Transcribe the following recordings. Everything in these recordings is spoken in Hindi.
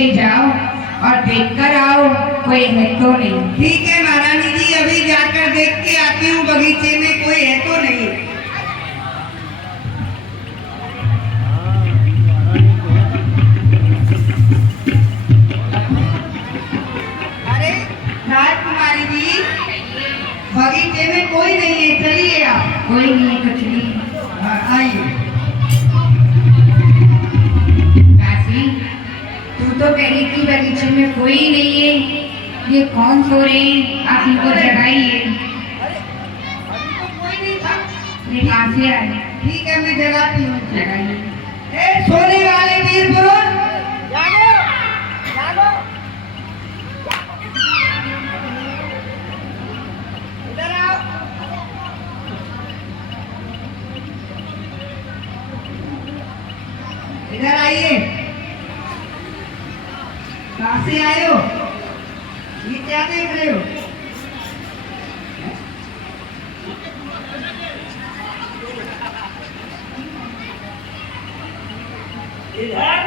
में जाओ और देख कर आओ, कोई है तो नहीं। ठीक है महारानी जी, अभी जाकर देख के आती हूँ बगीचे में कोई है तो नहीं। अरे राजकुमारी जी, बगीचे में कोई नहीं है, चलिए आप। कोई नहीं है तो चलिए। आइए। दासी, तू तो कह रही थी बगीचे में कोई नहीं है, ये कौन सो रहे हैं? आप इनको जगाइए। अभी तो कोई नहीं था। ये कहाँ से आए? ठीक है मैं जगाती हूँ। जगाइए। ए सोने वाले वीर पुरुष, जागो जागो, इधर आओ। इधर आइए। कहाँ से आए हो? ये क्या देख रहे हो? इधर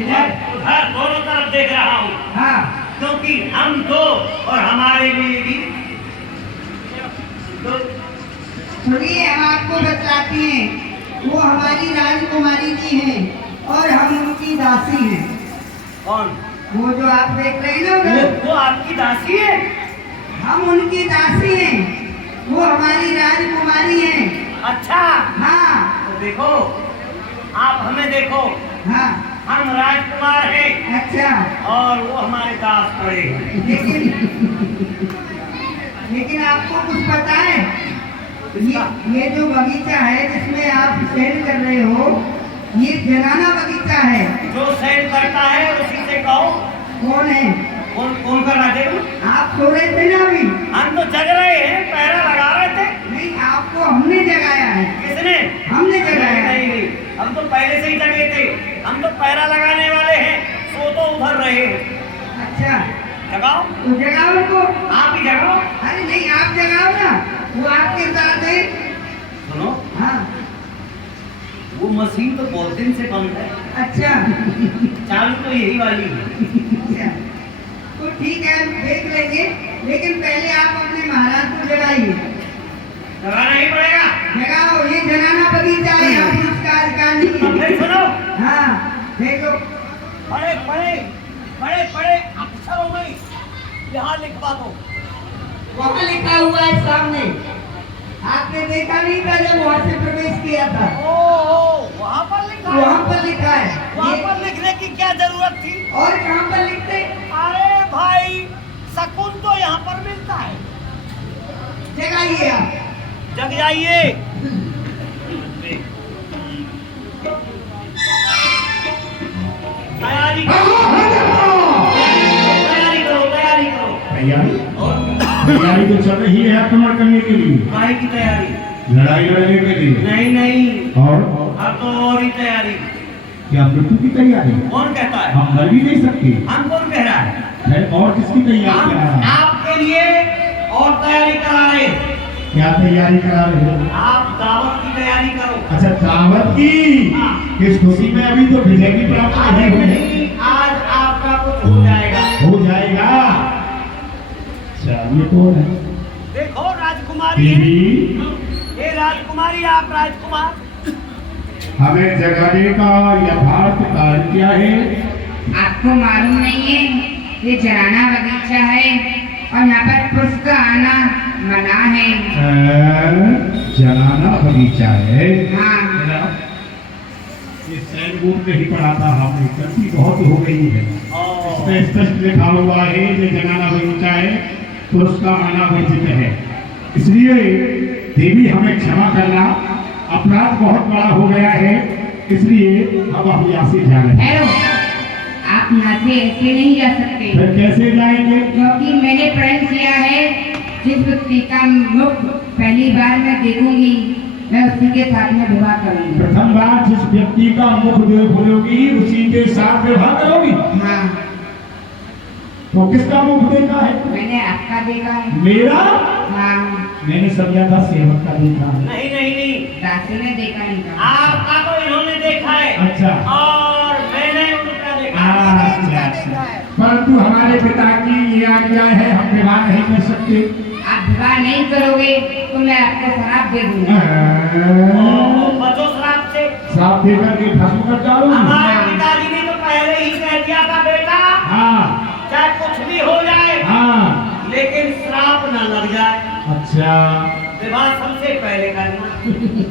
इधर। उधर दोनों तरफ देख रहा हूँ, हाँ क्योंकि हम दो और हमारे लिए भी दो। सुनिए, हम आपको बतलाते हैं, वो हमारी राजकुमारी जी हैं और हम उनकी दासी हैं। कौन? वो जो आप देख रहे हैं ना उधर, वो आपकी दासी है? हम उनकी दासी हैं, वो हमारी राजकुमारी हैं। अच्छा, हाँ तो देखो, आप हमें देखो, हाँ। हम राजकुमार हैं अच्छा, और वो हमारे दास पड़े हैं। लेकिन आपको कुछ पता है? ये जो बगीचा है जिसमें आप सैर कर रहे हो, ये जनाना बगीचा है। जो सैर करता है उसी से कहो। कौन है? कौन कौन कर रहा थे? आप सो रहे थे ना अभी? हम तो जग रहे हैं, पहरा लगा रहे थे। नहीं, आपको हमने जगाया है। किसने? हमने जगाया है। नहीं नहीं, हम तो पहले से ही जगे थे। हम तो पहरा लगाने वाले हैं, सो तो उधर रहे हैं। अच्छा, जगाओ। तो जगाओ उनको। आप ही जगाओ। अरे नहीं, आप जगाओ ना, वो आपके साथ है। सुनो, हाँ। वो मशीन तो बहुत दिन से बंद है, अच्छा चालू तो यही वाली है। अच्छा, तो ठीक है, देख लेंगे, लेकिन पहले आप अपने महाराज को जगाइए। जगाना ही पड़ेगा। जगाओ, ये जनाना बगीचा है, यहाँ पुरस्कार का नहीं अब है। फिर सुनो, हाँ देखो, बड़े बड़े बड़े बड़े अक्षरों में यहाँ लिखवा दो। वहाँ लिखा हुआ है सामने, आपने देखा नहीं था जब वहाँ से प्रवेश किया था? वहाँ पर लिखा है? वहाँ पर लिखा है। वहाँ ये- पर लिखने की क्या जरूरत थी? और कहाँ पर लिखते? अरे भाई, सकून तो यहाँ पर मिलता है। जगाइए आप। जग जाइए। तैयारी करो, तैयारी करो, तैयारी करो। तैयारी और तैयारी तो चल रही है आक्रमण करने के लिए, भाई की तैयारी? लड़ाई लड़ने के लिए। नहीं नहीं, और अब तो और ही तैयारी। क्या मृत्यु की तैयारी? कौन कहता है? हम मर भी नहीं सकते। हम कौन कह रहा है? है और किसकी तैयारी हम करा रहा है? आपके लिए और तैयारी करा रहे हैं। क्या तैयारी करा रहे हो? आप दावत की तैयारी करो। अच्छा, दावत की? इस खुशी में अभी तो विजय की प्राप्ति अरे नहीं हुई। नहीं, आज आपका कुछ हो जाएगा। हो जाएगा। अच्छा, ये कौन है? देखो, राजकुमारी है। देवी, ये राजकुमारी, आप राजकुमार। हमें जगाने का यथार्थ कारण क्या है? आपको मालूम नहीं है, ये जनाना बगीचा है और यहाँ पर पुरुष का आना मना है। जनाना बगीचा है? हाँ, ये सैन बोर्ड में ही पढ़ा था हमने, गलती बहुत हो गई है। इसमें स्पष्ट लिखा हुआ है कि जनाना बगीचा है, पुरुष का आना वर्जित है। इसलिए देवी हमें क्षमा करना, अपराध बहुत बड़ा हो गया है, इसलिए अब हम यहाँ से जा रहे हैं। ठहरो, आप यहाँ से ऐसे नहीं जा सकते, फिर कैसे जाएंगे? क्योंकि मैंने प्रण किया है, जिस व्यक्ति का मुख पहली बार मैं देखूंगी, मैं उसी के साथ में विवाह करूंगी। प्रथम बार जिस व्यक्ति का मुख देखोगी उसी के साथ विवाह करोगी? हाँ, तो किसका मुख देखा है? मैंने आपका देखा है। मेरा? हाँ, मैंने समझा था सेवक का देखा है। नहीं नहीं नहीं, दासी ने देखा नहीं था। आपका तो इन्होंने देखा है। अच्छा। और मैंने उनका देखा है। हाँ, अच्छा अच्छा। परंतु हमारे पिता की ये आज्ञा है, हम विवाह नहीं कर सकते। आप विवाह नहीं करोगे तो मैं आपको शराब दे दूंगा। बचो श्राप से। श्राप दे करके भस्म कर डालो। हमारे पिताजी ने तो पहले ही कह दिया था बेटा, हाँ चाहे कुछ भी हो जाए, हाँ, लेकिन श्राप न लग जाए। अच्छा। विवाह सबसे पहले करना।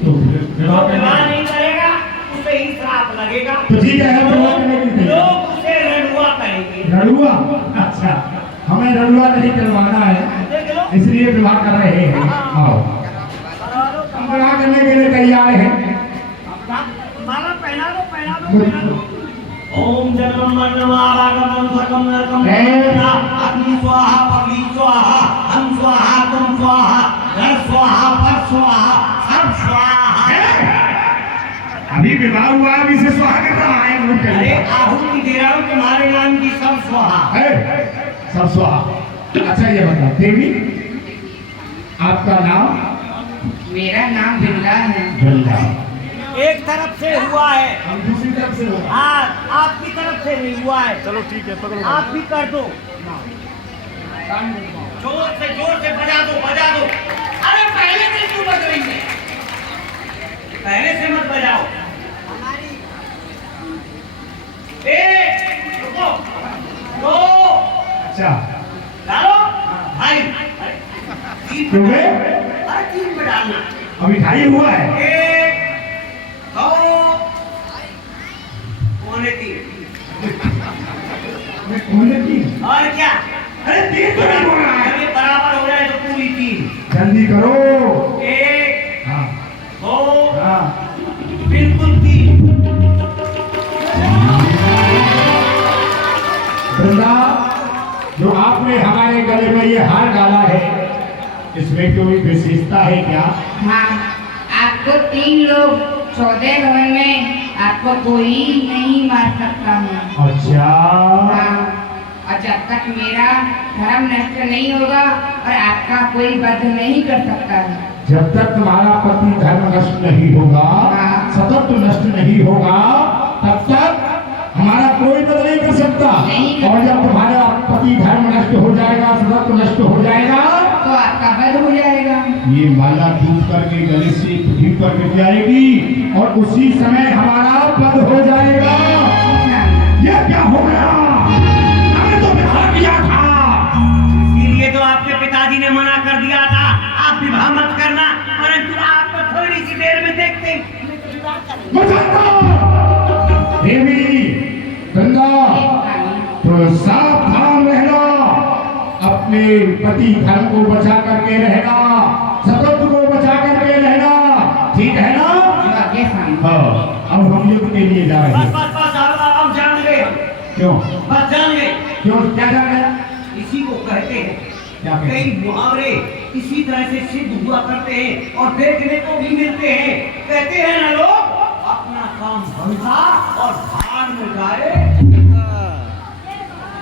तो विवाह विवाह करना नहीं करेगा उसे ही श्राप लगेगा। तो ठीक है, हम विवाह करने की तैयारी। लोग उसे रड़ुआ कहेंगे। रड़ुआ? अच्छा, हमें रड़ुआ नहीं करवाना है, देख लो। इसलिए विवाह कर रहे हैं। आओ, हम विवाह करने के लिए तैयार हैं। माला पहना दो, पहना दो, पहना दो। ओम जगम मंडवागम सकम नरकम अग्नि स्वाहा पवि स्वाहा हम स्वाहा तुम स्वाहा घर स्वाहा पर स्वाहा सब स्वाहा। अभी विवाह हुआ, अभी से स्वाहा कर रहा है। अरे आहुति दे रहा हूँ तुम्हारे नाम की सब स्वाहा। सब स्वाहा। अच्छा ये बताओ देवी, आपका नाम? मेरा नाम बिरला है। बिरला। एक तरफ से हुआ है, हम दूसरी तरफ से होगा। हाँ आपकी तरफ से नहीं हुआ है। चलो ठीक है, पकड़ो। आप भी कर दो, जोर से बजा दो, बजा दो। अरे पहले से क्यों बज रही है? पहले से मत बजाओ। एक रुको, दो अच्छा, डालो भाई, तीन क्यों बे? अरे तीन पे डालना। अभी ढाई हुआ है। एक दो पौने तीन। बोले की? और क्या? अरे तीन तो नहीं बोल रहा है। जब ये बराबर हो जाए तो पूरी तीन। जल्दी करो। एक हाँ दो हाँ। बिल्कुल तीन। वृंदा, जो आपने हमारे गले में ये हार डाला है, इसमें कोई विशेषता है क्या? हाँ, आपको 3 लोग 14 भवन में आपको कोई नहीं मार सकता हूँ। अच्छा। हाँ, और जब तक मेरा धर्म नष्ट नहीं होगा और आपका कोई वध नहीं कर सकता है। जब तक तुम्हारा पति धर्म नष्ट नहीं होगा, सतत नष्ट नहीं होगा, तब तक हमारा कोई वध नहीं कर सकता। और जब तुम्हारा पति धर्म नष्ट हो जाएगा, सतत नष्ट हो जाएगा, तो आपका वध हो जाएगा। ये माला टूट करके गले से पृथ्वी पर गिर जाएगी और उसी समय हमारा वध हो जाएगा। ये क्या हो गया? हमने तो विवाह किया था। इसीलिए तो आपके पिताजी ने मना कर दिया था आप विवाह मत करना, परंतु आपको थोड़ी सी देर में देखते देवी गंगा, तो सावधान रहना, अपने पति धर्म को बचा करके रहना, सतत को बचा करके रहना, ठीक है ना? हाँ, अब हम युद्ध के लिए जा रहे बस हैं। बस बस अब जान गए हम। क्यों? बस जान गए। क्यों? क्या जान गया? इसी को कहते हैं, क्या कहते हैं? कई मुहावरे इसी तरह से सिद्ध हुआ करते हैं और देखने को भी मिलते हैं। कहते हैं ना लोग, अपना काम भंसा और भार में जाए।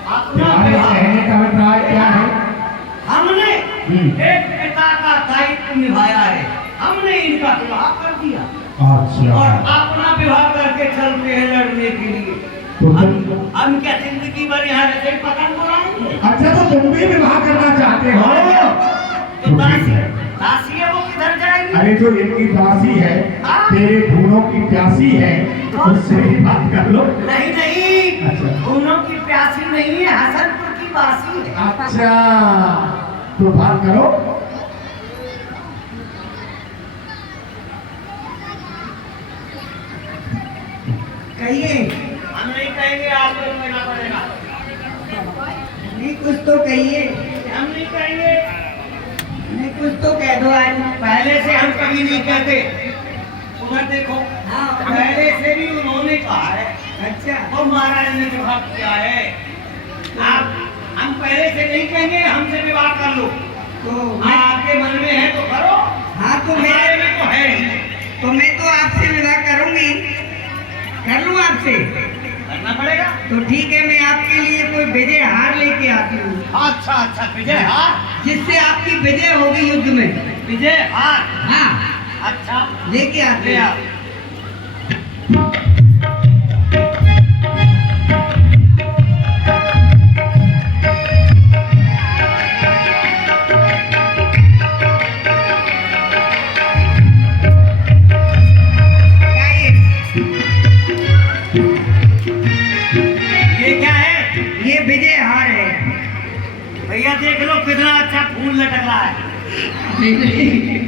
अपना तुम्हारे कहने का अभिप्राय क्या है? हमने एक पिता का दायित्व निभाया है, हमने इनका विवाह कर दिया अच्छा। और अपना विवाह करके चलते हैं लड़ने के लिए। तो हम क्या जिंदगी भर यहाँ ऐसे ही पतंग उड़ाएंगे? अच्छा, तो तुम भी विवाह करना चाहते हो? तो दासी दासी है वो किधर जाएगी? अरे जो इनकी दासी है, तेरे गुणों की प्यासी है, उससे ही बात कर लो। नहीं नहीं, अच्छा। गुणों की प्यासी नहीं है, हसनपुर की बासी है। अच्छा, तो बात करो। कहिए। हम नहीं कहेंगे, आपको कहना पड़ेगा। नहीं कुछ तो कहिए। हम नहीं कहेंगे, नहीं कुछ तो कह दो आज। पहले से हम कभी नहीं कहते। उधर देखो, हाँ, पहले से भी उन्होंने कहा है। अच्छा। और महाराज ने विवाह किया है। आप हम पहले से नहीं कहेंगे हमसे विवाह कर लो, तो आपके मन में है तो करो। हाँ तो हमारे में तो है ही। तो मैं तो आपसे विवाह करूंगी, कर लूं आपसे। करना पड़ेगा। तो ठीक है, मैं आपके लिए कोई विजय हार लेके आती हूँ, अच्छा अच्छा, विजय हार। जिससे आपकी विजय होगी युद्ध में। विजय हार, हाँ, अच्छा लेके आते ले हैं। आओ।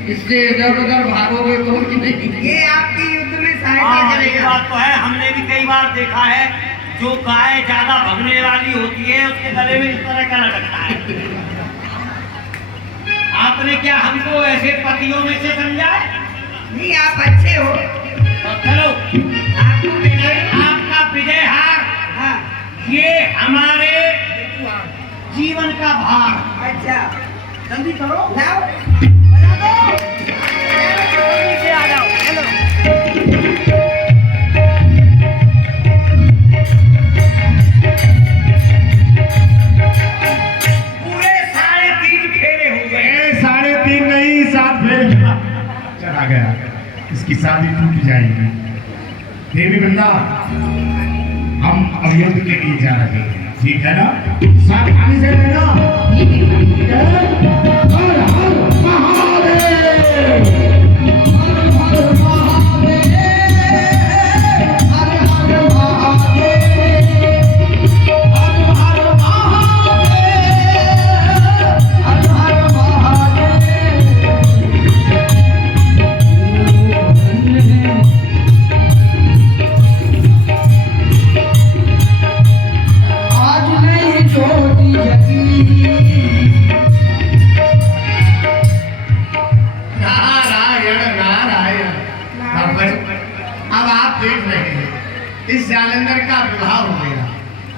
इससे इधर उधर भागोगे तो कि नहीं? ये आपकी युद्ध में सहायता ये करेगा। बात तो है, हमने भी कई बार देखा है, जो गाय ज्यादा भगने वाली होती है उसके गले में इस तरह का लटकता है। आपने क्या हमको ऐसे पतियों में से समझा है? नहीं, आप अच्छे हो। तो चलो, आपका विजय हार, हाँ, ये हमारे जीवन का भार। अच्छा, जल्दी करो, लाओ, बजा दो। जल्दी से आ जाओ, चलो। पूरे 3.5 फेरे हो गए। 3.5 नहीं, 7 फेरे चला गया। इसकी शादी टूट जाएगी। देवी वृंदा, हम अब युद्ध के लिए जा रहे हैं, ठीक है ना? सावधानी से रहना। ठीक है? हर हर महादेव, हर हर महादेव, हर हर महादेव, हर हर महादेव, हर हर महादेव। आज नहीं छोटी जगी। नारायण नारायण। अब आप देख रहे हैं, इस जालंधर का विवाह हो गया,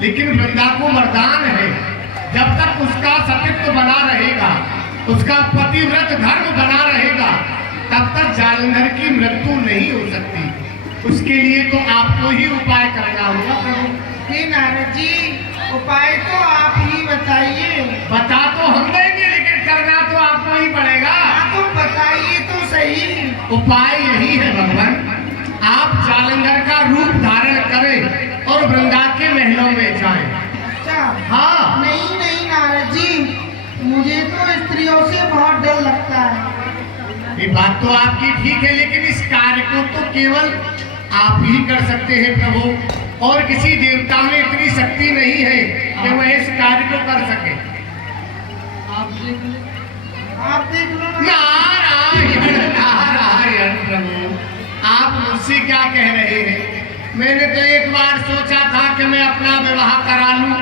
लेकिन वृंदा को वरदान है, जब तक उसका सतीत्व बना रहेगा, उसका पतिव्रत धर्म बना रहेगा, तब तक जालंधर की मृत्यु नहीं हो सकती। उसके लिए तो आपको ही उपाय करना होगा प्रभु। हे नारद जी, उपाय तो आप ही बताइए। बता तो हम देंगे, लेकिन करना तो आपको ही पड़ेगा। आप तो बताइए तो सही। उपाय यही है भगवान, आप जालंधर का रूप धारण करें और वृंदा के महलों में जाएं। अच्छा, हाँ। नहीं नहीं नारद जी, मुझे तो स्त्रियों से बहुत डर लगता है। ये बात तो आपकी ठीक है, लेकिन इस कार्य को तो केवल आप ही कर सकते हैं प्रभु, और किसी देवता में इतनी शक्ति नहीं है कि वह इस कार्य को कर सके। आप देख लो ना। नारायण नारायण प्रभु, आप मुझसे क्या कह रहे हैं? मैंने तो एक बार सोचा था कि मैं अपना विवाह करा लूं,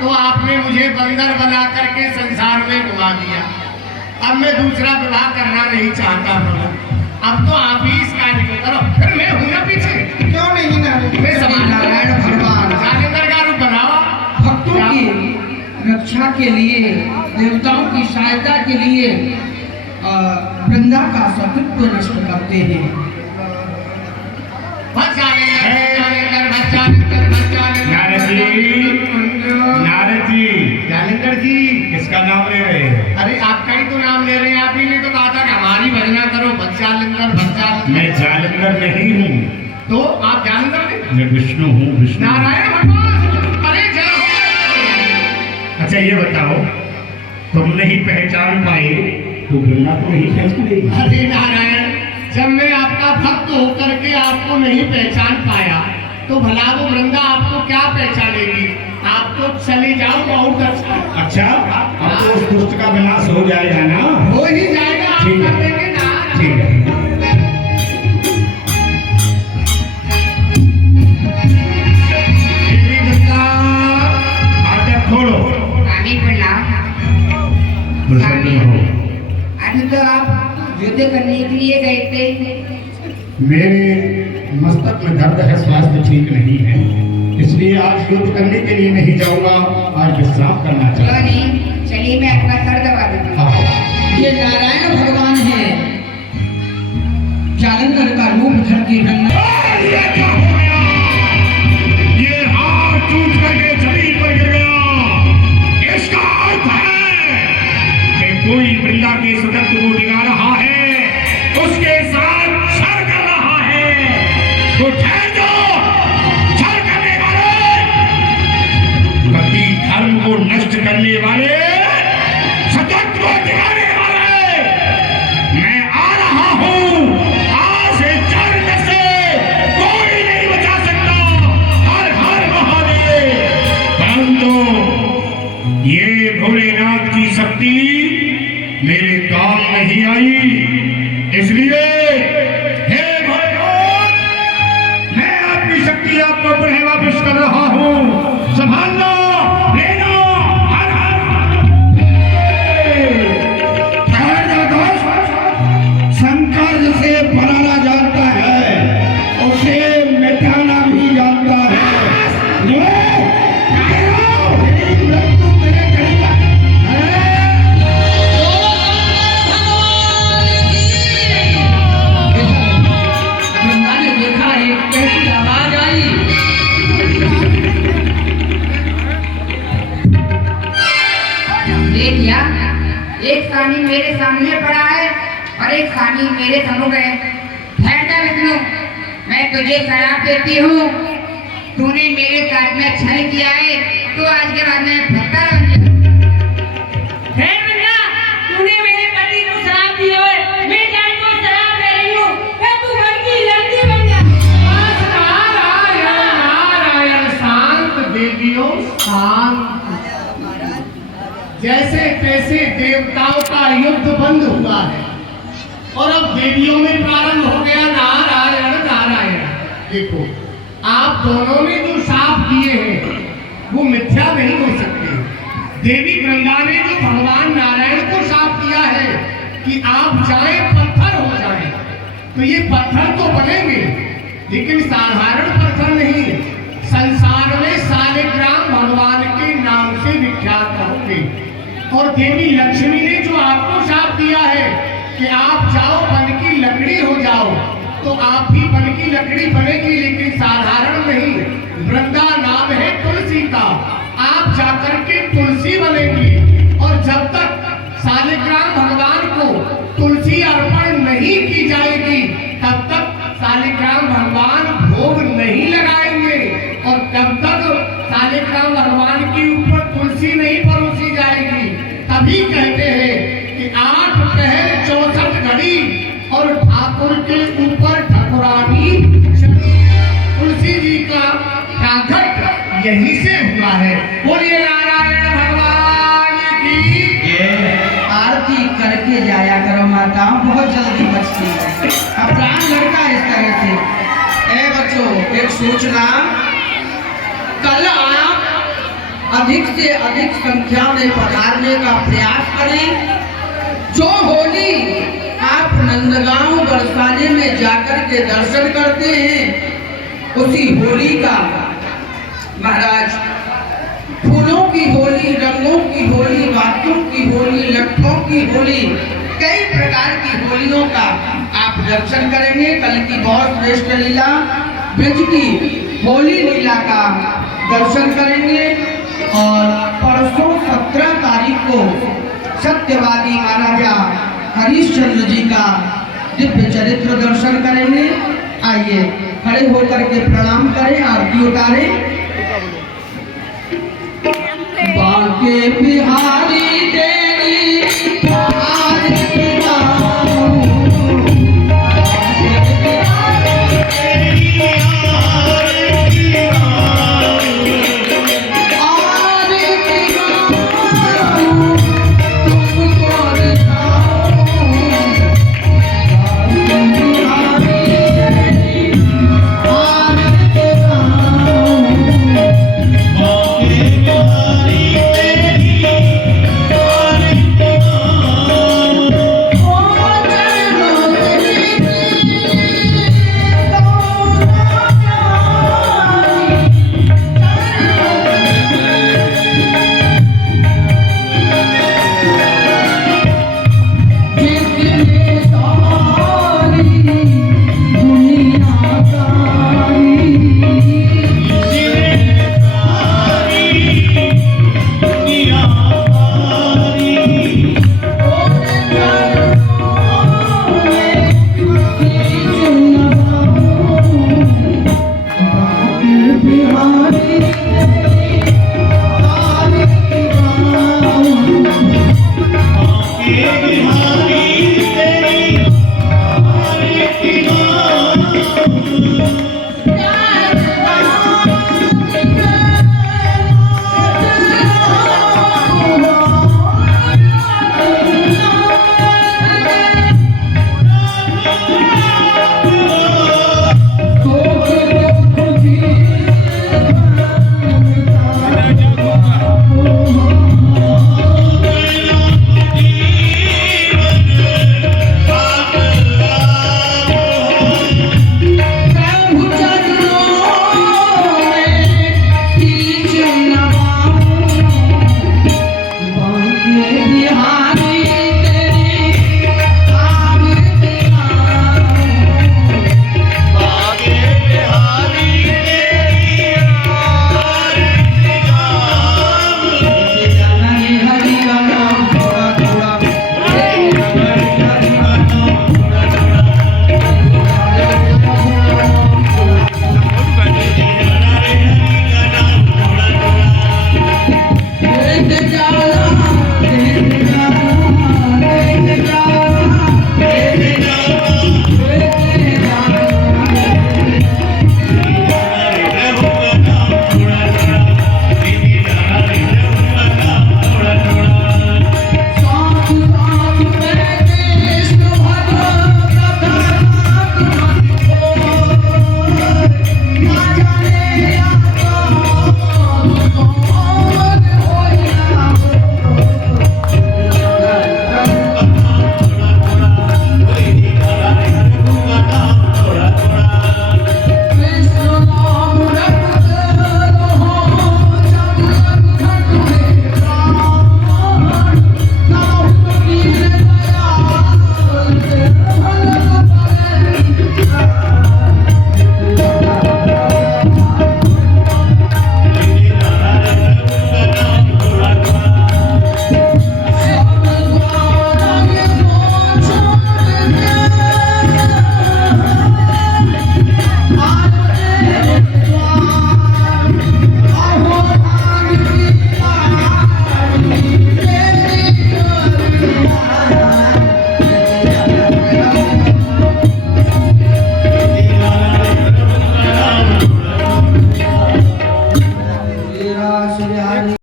तो आपने मुझे बंदर बना करके संसार में घुमा दिया। अब मैं दूसरा विवाह करना नहीं चाहता प्रभु, अब तो आप ही इस कार्य को करो, फिर मैं हूं ना पीछे। क्यों नहीं नारद? मैं समान नारायण भगवान जालंधर का रूप बनाओ, भक्तों की रक्षा के लिए, देवताओं की सहायता के लिए वृंदा का सतीत्व नष्ट करते हैं। नारद जी, जालंधर जी, किसका नाम ले रहे हैं? अरे आपका ही तो नाम ले रहे हैं, आप ही ने तो कहा था कि हमारी भजना करो, भक्जालंधर भक्जालंधर। मैं जालंधर नहीं हूँ। तो आप जालंधर नहीं? मैं विष्णु हूँ, विष्णु। नारायण भगवान, अरे जय हो। अच्छा ये बताओ, तुम नहीं पहचान पाए तो वृंदा को नहीं पहचानेगी? अरे नारायण, जब मैं आपका भक्त होकर के आपको नहीं पहचान पाया, तो भला वो वृंदा आपको क्या पहचानेगी? आप तो चले जाओ, बहुत अच्छा। अच्छा, अब तो उस दुष्ट का विनाश हो जाएगा ना? हो ही जाएगा, आप कर देंगे ना? ठीक है। देवी वृंदा, आजा खोलो। आगे प्रणाम। प्रसन्न हो। अभी तो आप युद्ध करने के लिए गए थे। मेरे मस्तक में दर्द है, स्वास्थ्य ठीक नहीं है, इसलिए आज युद्ध करने के लिए नहीं जाऊंगा, आज विश्राम करना क्यों चाहता नहीं? चलिए मैं आपका सर दबा दूंगा। हूं। ये नारायण भगवान है, जालंधर का रूप धर के ये क्या हो गया? ये हाथ टूट करके जमीन पर गिर गया। इसका अर्थ है कि कोई वृंदा के सतत्व को डिगा रहा है, उसके साथ छल कर रहा है। तो ठहर जाओ, छल करने वाले, पति धर्म को नष्ट करने वाले, सतत्व को दिखाने वाले, मैं आ रहा हूं। आज से 4 दिन से कोई नहीं बचा सकता। हर हर महादेव। परंतु ये भोलेनाथ की शक्ति मेरे काम नहीं आई। इसलिए हे भगवान, मैं आपकी शक्ति आपको पुनः वापस कर रहा हूँ। संभालना, लेना, हर शंकर से बनाना जानता है, उसे मिटाना भी जानता है। गंगा ने देखा एक कैसी आवाज आई। देख या, एक सानी मेरे सामने पड़ा है और एक सानी मेरे सम्मुख है। ठहर जा विष्णु, मैं तुझे शराब देती हूँ। तूने मेरे साथ में छल किया है, तो आज के बाद में पत्थर बन जा। हे गंगा, तूने मेरे पति को शराब दी है, मैं जान को शराब दे रही हूँ, मैं तू घर की लड़की बन जा। नारायण नारायण, शांत देवियों शांत। जैसे तैसे देवताओं का युद्ध बंद हुआ है और अब देवियों में प्रारंभ हो गया। नारायण नारायण। देखो, आप दोनों ने जो शाप दिए हैं वो मिथ्या नहीं हो सकते। देवी गंगा ने जो भगवान नारायण को शाप दिया है कि आप जाए पत्थर हो जाए, तो ये पत्थर तो बनेंगे लेकिन साधारण पत्थर नहीं, संसार में शालिग्राम भगवान के नाम से विख्यात होंगे। और देवी लक्ष्मी ने जो आपको शाप दिया है कि आप जाओ वन की लकड़ी हो जाओ, तो आप भी वन की लकड़ी बनेगी, लेकिन साधारण नहीं। वृंदा नाम है तुलसी का, आप जाकर के तुलसी बनेंगी। और जब तक शालिग्राम भगवान को तुलसी अर्पण नहीं की जाएगी, तब तक शालिग्राम भगवान भोग नहीं लगाएंगे। और तब तक शालिग्राम भगवान के ऊपर तुलसी नहीं परोसी जाएगी। तभी कहते हैं कि 8 पहर 64 घड़ी और ठाकुर के ऊपर ठकुरानी। तुलसी जी का प्रागट यहीं से हुआ है। बोलिए नारायण भगवान की। आरती करके जाया करो माता, बहुत जल्दी बचती है। अब प्राण लड़का इस तरह से। ए बच्चों, एक सूचना, कल आप अधिक से अधिक संख्या में पधारने का प्रयास करें। जो होली आप नंदगांव बरसाने में जाकर के दर्शन करते हैं, उसी होली का महाराज फूलों की होली, रंगों की होली, बातों की होली, लट्ठों की होली, कई प्रकार की होलियों का आप दर्शन करेंगे। कल की बहुत श्रेष्ठ लीला ब्रज की होली लीला का दर्शन करेंगे। और परसों 17 तारीख को सत्यवादी महाराजा हरिश्चंद्र जी का दिव्य चरित्र दर्शन करेंगे। आइए खड़े होकर के प्रणाम करें, आरती उतारें। बांके बिहारी दे